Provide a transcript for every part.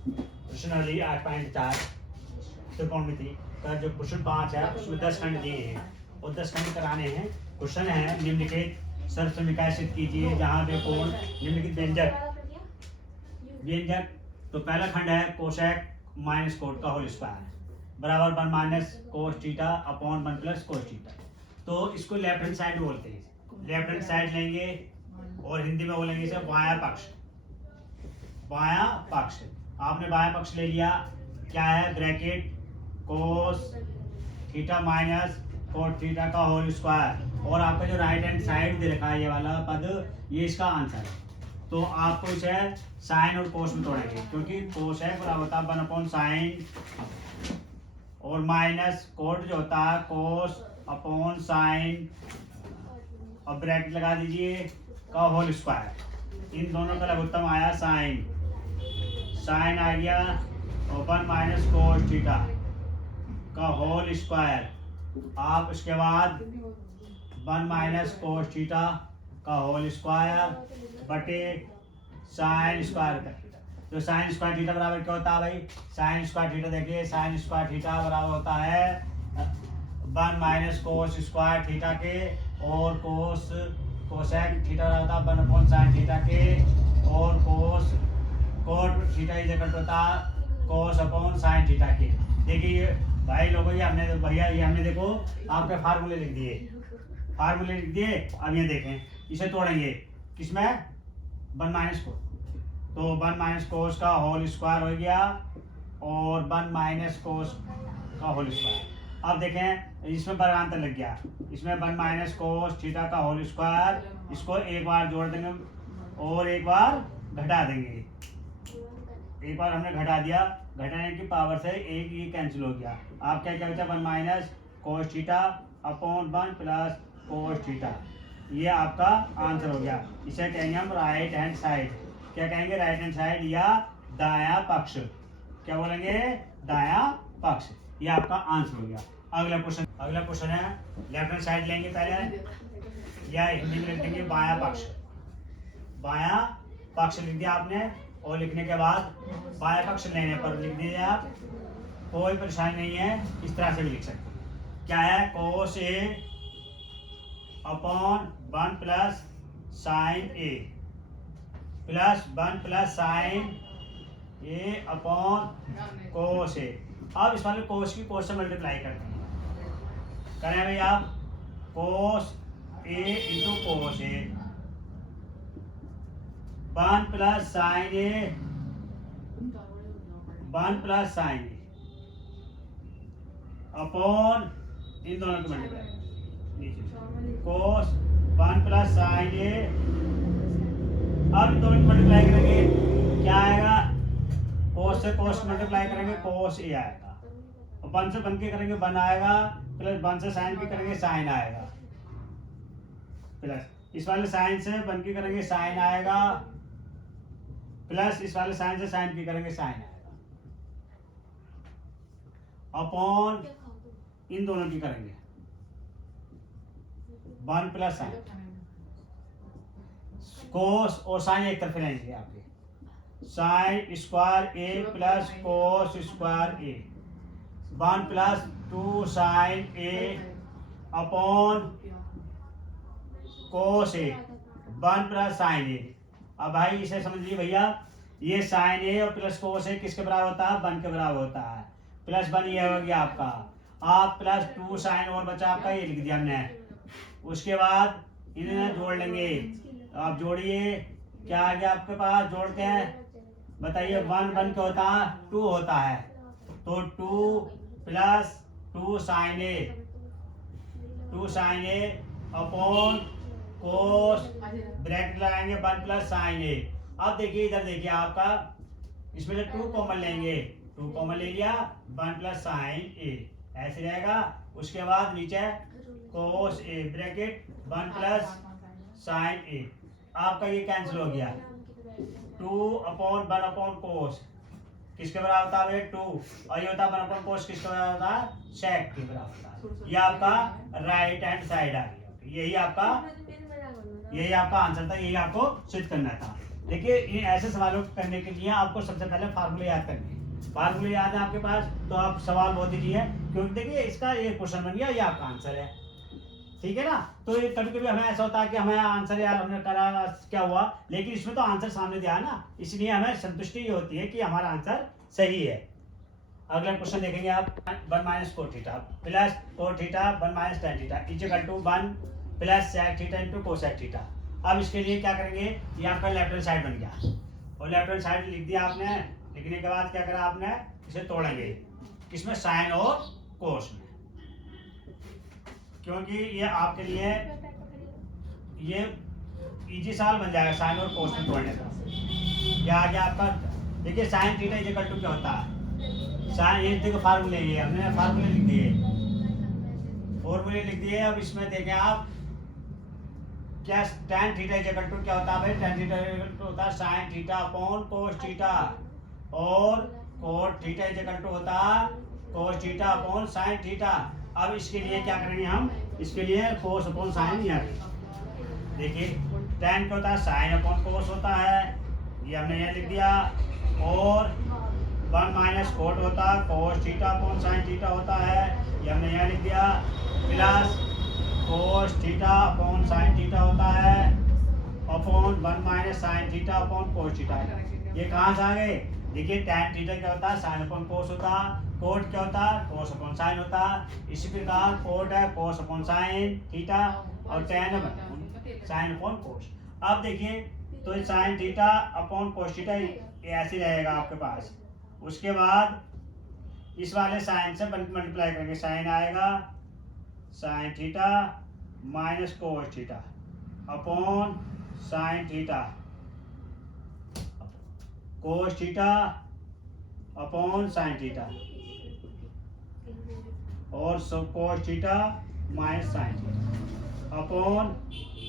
प्रश्नावली 8.4 त्रिकोणमिति का जो क्वेश्चन 5 है उसमें 10 खंड दिए हैं और 10 खंड कराने हैं। क्वेश्चन है निम्नलिखित सर्व समीकरण कीजिए जहाँ पे कोण निम्नलिखित व्यंजक। तो पहला खंड है कोसेक माइनस कोट का होल स्क्वायर बराबर 1 minus cos theta upon 1 plus cos theta. तो इसको लेफ्ट हैंड साइड बोलते हैं। लेफ्ट हैंड साइड लेंगे और हिंदी में बोलेंगे इसे बायां पक्ष। बायां पक्ष, आपने बायां पक्ष ले लिया, क्या है ब्रैकेट कोस थीटा माइनस कोट थीटा का होल स्क्वायर, और आपका जो राइट हैंड साइड दे रखा है ये वाला पद, ये इसका आंसर है। तो आपको इसे साइन और कोस में तोड़ेंगे, क्योंकि कोस है बराबर होता है 1 अपॉन साइन और माइनस कोट जो होता है कोस अपॉन साइन और ब्रैकेट लगा दीजिए का होल स्क्वायर। इन दोनों का लघुत्तम आया साइन, साइन आ गया और 1 माइनस कोस थीटा का होल स्क्वायर। आप उसके बाद 1 माइनस कोस थीटा का होल स्क्वायर बटे साइन स्क्वायर का थीटा। तो साइन स्क्वायर थीटा बराबर क्या होता है भाई? साइन स्क्वायर थीटा देखिए, साइन स्क्वायर थीटा बराबर होता है 1 माइनस कोस स्क्वायर थीटा के और कोसेक थीटा होता है 1 अपॉन साइन थीटा के और cot theta is equal to होता है कोस अपॉन साइन थीटा के। देखिए भाई लोगों, ये हमने भैया ये हमने देखो आपके फार्मूले लिख दिए, फार्मूले लिख दिए। अब ये देखें, इसे तोड़ेंगे किसमें? 1 माइनस कोस। तो 1 माइनस कोस का होल स्क्वायर हो गया और 1 माइनस कोस का होल स्क्वायर। अब देखें इसमें बराबर लग गया, इसमें 1 माइनस कोस थीटा का होल स्क्वायर, इसको एक बार जोड़ देंगे और एक बार घटा देंगे। एक बार हमने घटा दिया, घटाने की पावर से एक ये कैंसिल हो गया। आप क्या बचा? 1 minus cos theta upon 1 plus cos theta. ये आपका आंसर हो गया। इसे कहेंगे हम राइट हैंड साइड। क्या कहेंगे? राइट हैंड साइड या दायां पक्ष। क्या बोलेंगे? दायां पक्ष। ये आपका आंसर हो गया। अगला क्वेश्चन है लेफ्ट हैंड साइड लेंगे पहले, या हिंदी में लिख देंगे बायां पक्ष। बायां पक्ष लिख दिया आपने, और लिखने के बाद बायां पक्ष लेने पर लिख दीजिए आप, कोई परेशानी नहीं है, इस तरह से भी लिख सकते हैं। क्या है? कोस ए अपॉन 1 प्लस साइन ए प्लस 1 प्लस साइन ए अपॉन कोस ए। अब इस वाले कोस की कोस से मल्टीप्लाई करते हैं। करें भाई आप, कोस ए इंटू कोस ए 1 प्लस साइन ए 1 प्लस साइन ए अपॉन इन दोनों को मल्टीप्लाई कोस 1 प्लस साइन ए। अब इन दोनों को मल्टीप्लाई करेंगे, क्या आएगा? कोस से कोस मल्टीप्लाई करेंगे कोस ए आएगा, और 1 से 1 के करेंगे 1 आएगा, प्लस 1 से साइन के करेंगे साइन आएगा, प्लस इस वाले साइन से 1 की करेंगे साइन आएगा, प्लस इस वाले साइन से साइन की करेंगे साइन आएगा, अपॉन इन दोनों की करेंगे 1 प्लस साइन। कोस और साइन एक तरफ लेंगे आपके, साइन स्क्वायर ए प्लस कोस स्क्वायर ए 1 प्लस 2 साइन ए अपॉन कोस ए 1 प्लस साइन ए। अब भाई इसे समझ लीजिए भैया, ये साइन ए और प्लस कोस ए किसके बराबर होता है? 1 के बराबर होता है। प्लस 1 ये हो गया आपका, आप प्लस 2 साइन और बचा आपका, ये लिख दिया हमने। उसके बाद इन्हें जोड़ लेंगे, आप जोड़िए, क्या आ गया आपके पास? जोड़ते हैं, बताइए 1 1 क्या होता है? 2 होता है। तो 2 प्लस 2 साइन ए 2 साइन ए अपॉन कोस ब्रैकेट लगाएंगे 1 प्लस साइन ए। अब देखिए इधर देखिए आपका, इसमें से 2 कॉमन लेंगे, 2 कॉमन ले लिया, 1 प्लस साइन ए ऐसे रहेगा। उसके बाद नीचे कोस ए ब्रैकेट 1 प्लस साइन ए, आपका ये कैंसिल हो गया। 2 अपॉन 1 अपॉन कोस किसके बराबर होता है? 2, और ये होता है 1 अपॉन कोस किसके बराबर होता है? सेक के बराबर होता है। ये आपका राइट हैंड साइड आ गया। यही आपका आंसर था, यही आपको सिद्ध करना था। देखिए इन ऐसे सवालों को करने के लिए आपको सबसे पहले फार्मूले याद करने हैं। फार्मूले याद है आपके पास तो आप सवाल बोल दीजिए, क्योंकि देखिए इसका ये क्वेश्चन बन गया, ये आपका आंसर है। ठीक है ना। तो ये कभी कभी हमें ऐसा होता है कि हमें आंसर यार हमने करा क्या हुआ, लेकिन इसमें तो आंसर सामने दिया ना, इसलिए हमें संतुष्टि ये होती है कि हमारा आंसर सही है। अगला क्वेश्चन देखेंगे आप, 1 minus cot theta plus cot theta 1 minus tan theta equal to 1 plus sec theta into cosec theta. अब इसके लिए क्या करेंगे, ये आपका लेफ्ट हैंड साइड बन गया और लेफ्ट हैंड साइड लिख दिया आपने। लिखने के बाद क्या करा आपने, इसे तोड़ेंगे इसमें साइन और कोस में, क्योंकि ये आपके लिए ये इजी सवाल बन जाएगा साइन और कोस में तोड़ने का। क्या आ गया आपका, देखिए साइन थीटा इक्वल टू क्या होता है, साइन ये देखो फार्मूले, ये हमने फार्मूले लिख दिए, फॉर्मूले लिख दिए। अब इसमें देखें आप क्या tan थीटा इक्वल टू क्या होता है भाई, tan थीटा इक्वल टू होता है sin theta upon cos theta, और cot थीटा इक्वल टू होता है cos theta upon sin theta. अब इसके लिए क्या करेंगे हम, इसके लिए cos अपॉन sin यहाँ देखिए tan क्या होता है sin अपॉन cos होता है, ये हमने यहाँ लिख दिया, और 1 माइनस कोट होता है cos theta upon sin theta होता है, ये हमने यहाँ लिख दिया, plus cos theta upon sin theta होता है upon 1 minus sin theta upon cos theta. ये कहाँ से आ गए, देखिए tan थीटा क्या होता है sin अपॉन cos होता है, कोट क्या होता है cos अपॉन sin होता है, इसी प्रकार कोट है cos अपॉन sin थीटा और tan sin अपॉन cos। अब देखिए तो sin theta upon cos theta ये ऐसे रहेगा आपके पास। उसके बाद इस वाले साइन से मल्टीप्लाई करेंगे, साइन आएगा sine theta minus cos theta upon sine theta, cos theta upon sine theta, और cos theta minus sine theta upon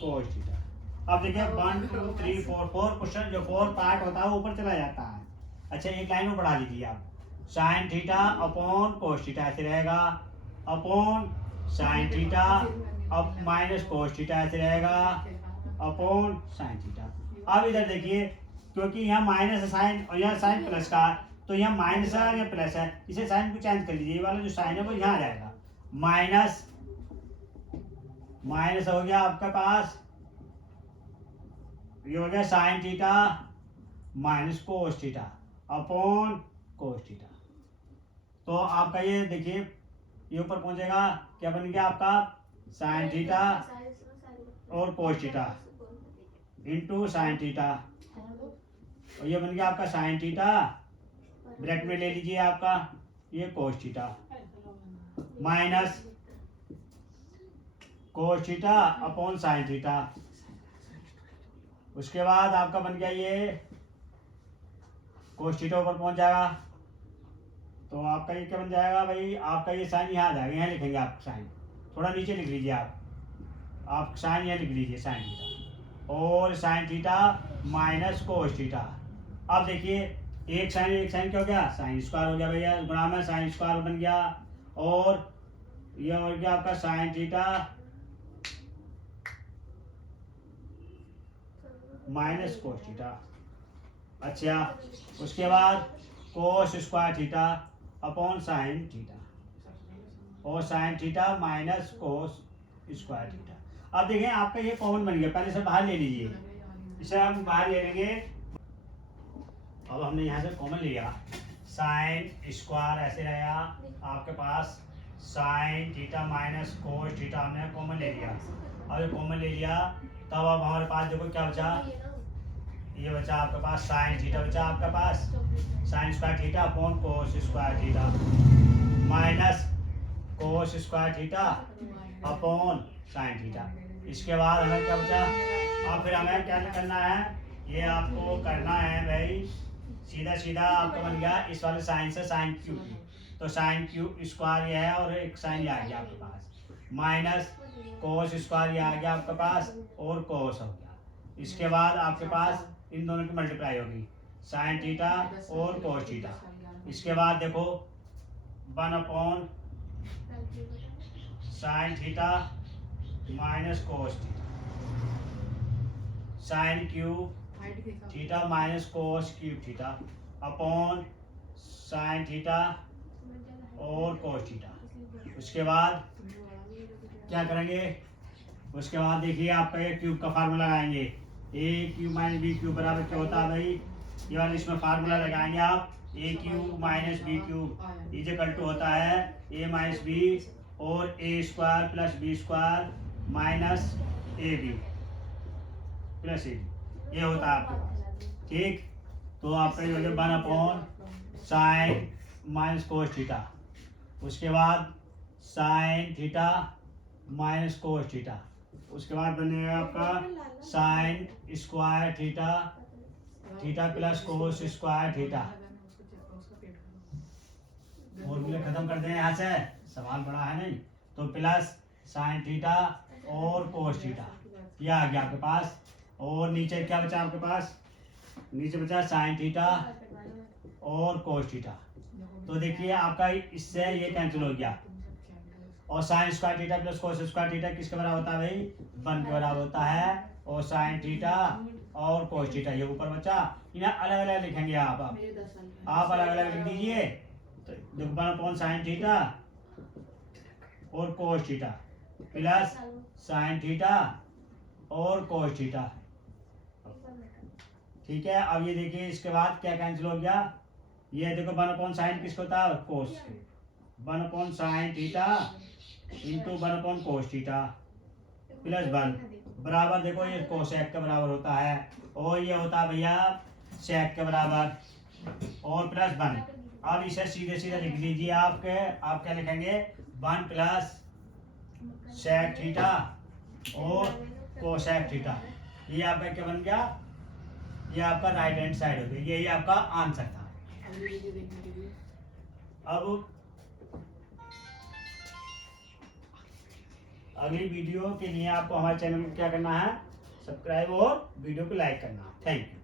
cos theta. अब देखिए 1 2 3 4 क्वेश्चन जो 4 पार्ट होता है वो ऊपर चला जाता है। अच्छा एक लाइन में बढ़ा लीजिए आप, sign theta upon cos theta ऐसे रहेगा, अपॉन साइन थीटा अब माइनस कोस थीटा ऐसे रहेगा, अपॉन साइन थीटा। अब इधर देखिए क्योंकि यहाँ माइनस साइन और यहाँ साइन प्लस का, तो यहाँ माइनस है या प्लस है, इसे साइन को चेंज कर लीजिए, ये वाला जो साइन है वो यहाँ आ जाएगा, माइनस माइनस हो गया आपके पास, ये हो गया sign theta minus cos theta upon cos theta. तो आपका ये देखिए ये ऊपर पहुंचेगा, क्या बन गया आपका साइन थीटा और cos theta into sine theta, और ये बन गया आपका साइन थीटा, ब्रैकेट में ले लीजिए आपका ये कोस theta minus cos theta upon sine theta. उसके बाद आपका बन गया ये कोस थीटा ऊपर पहुंच जाएगा, तो आपका ये क्या बन जाएगा भाई, आपका ये साइन यहाँ आ जाएगा, यहाँ लिखेंगे आप साइन, थोड़ा नीचे लिख लीजिए आप साइन यहाँ लिख लीजिए साइन थीटा, और sine theta minus cos theta. अब देखिए एक साइन क्या हो गया, साइन स्क्वायर हो गया भैया, गुणा में साइन स्क्वायर बन गया, और ये हो गया आपका sine theta minus cos theta. अच्छा उसके बाद cos square theta upon sine theta, और sine theta minus cos square theta. अब देखें आपका ये कॉमन बन गया, पहले से बाहर ले लीजिए, इसे हम बाहर ले लेंगे। अब हमने यहाँ से कॉमन लिया, साइन स्क्वायर ऐसे रहेगा आपके पास, sine theta minus cos theta हमने कॉमन ले लिया। अब ये कॉमन ले लिया तब अब हमारे पास देखो क्या बचा, ये बचा आपके पास साइन थीटा बचा आपके पास, sine square theta upon cos square theta minus cos square theta upon sine theta. इसके बाद हमें क्या बचा, अब फिर हमें क्या करना है, ये आपको करना है भाई, सीधा सीधा आपका बन गया इस वाले साइन से साइन क्यू, तो साइन क्यू स्क्वायर ये है और एक साइन ये आ गया आपके पास, माइनस कोस स्क्वायर ये आ गया आपके पास, और कोस हो गया। इसके बाद आपके पास इन दोनों की मल्टीप्लाई होगी, साइन थीटा और कोस थीटा। इसके बाद देखो 1 upon sine theta minus cos theta, sine cube theta minus cos cube theta upon sine theta और कोस थीटा। उसके बाद क्या करेंगे, उसके बाद देखिए आपका ये क्यूब का फार्मूला लगाएंगे, ए क्यूब माइनस बी क्यूब बराबर क्या होता है भाई, ये वाला इसमें फार्मूला लगाएंगे आप, a cube minus b cube is equal to होता है ए माइनस बी और a square plus b square minus a b plus a b, ये होता है आपके पास। ठीक, तो आपका ये हो गया 1 upon sign minus cos theta, उसके बाद sign theta minus cos theta, उसके बाद बनेगा आपका sign square theta theta plus cos square theta. फॉर्मूले खत्म कर दें यहाँ से, सवाल बड़ा है नहीं, तो प्लस साइन थीटा और कोस थीटा ये आ गया आपके पास। और नीचे क्या बचा आपके पास, नीचे बचा साइन थीटा और कोस थीटा। तो देखिए आपका इससे ये कैंसिल हो गया, और sign square theta plus cos square theta किसके बराबर होता है भाई, 1 के बराबर होता है। और साइन थीटा और कोस थीटा ये ऊपर बचा, इन्हें अलग अलग लिखेंगे आप अलग अलग लिख दीजिए। तो देखो 1 अपॉन साइन थीटा और cos theta plus sign theta और कोस थीटा। ठीक है, अब ये देखिए इसके बाद क्या कैंसिल हो गया, ये देखो 1 अपॉन साइन किसको होता है, कोस, 1 upon sine theta into 1 upon cos theta plus 1 बराबर, देखो ये कोसेक के बराबर होता है और ये होता है भैया सेक के बराबर और प्लस 1। अब इसे सीधे सीधे लिख लीजिए, आप क्या लिखेंगे, 1 प्लस सेक थीटा और कोसेक थीटा। ये आपका क्या बन गया, ये आपका राइट हैंड साइड हो गया, यही आपका आंसर था। अब अगली वीडियो के लिए आपको हमारे चैनल में क्या करना है, सब्सक्राइब और वीडियो को लाइक करना है। Thank you.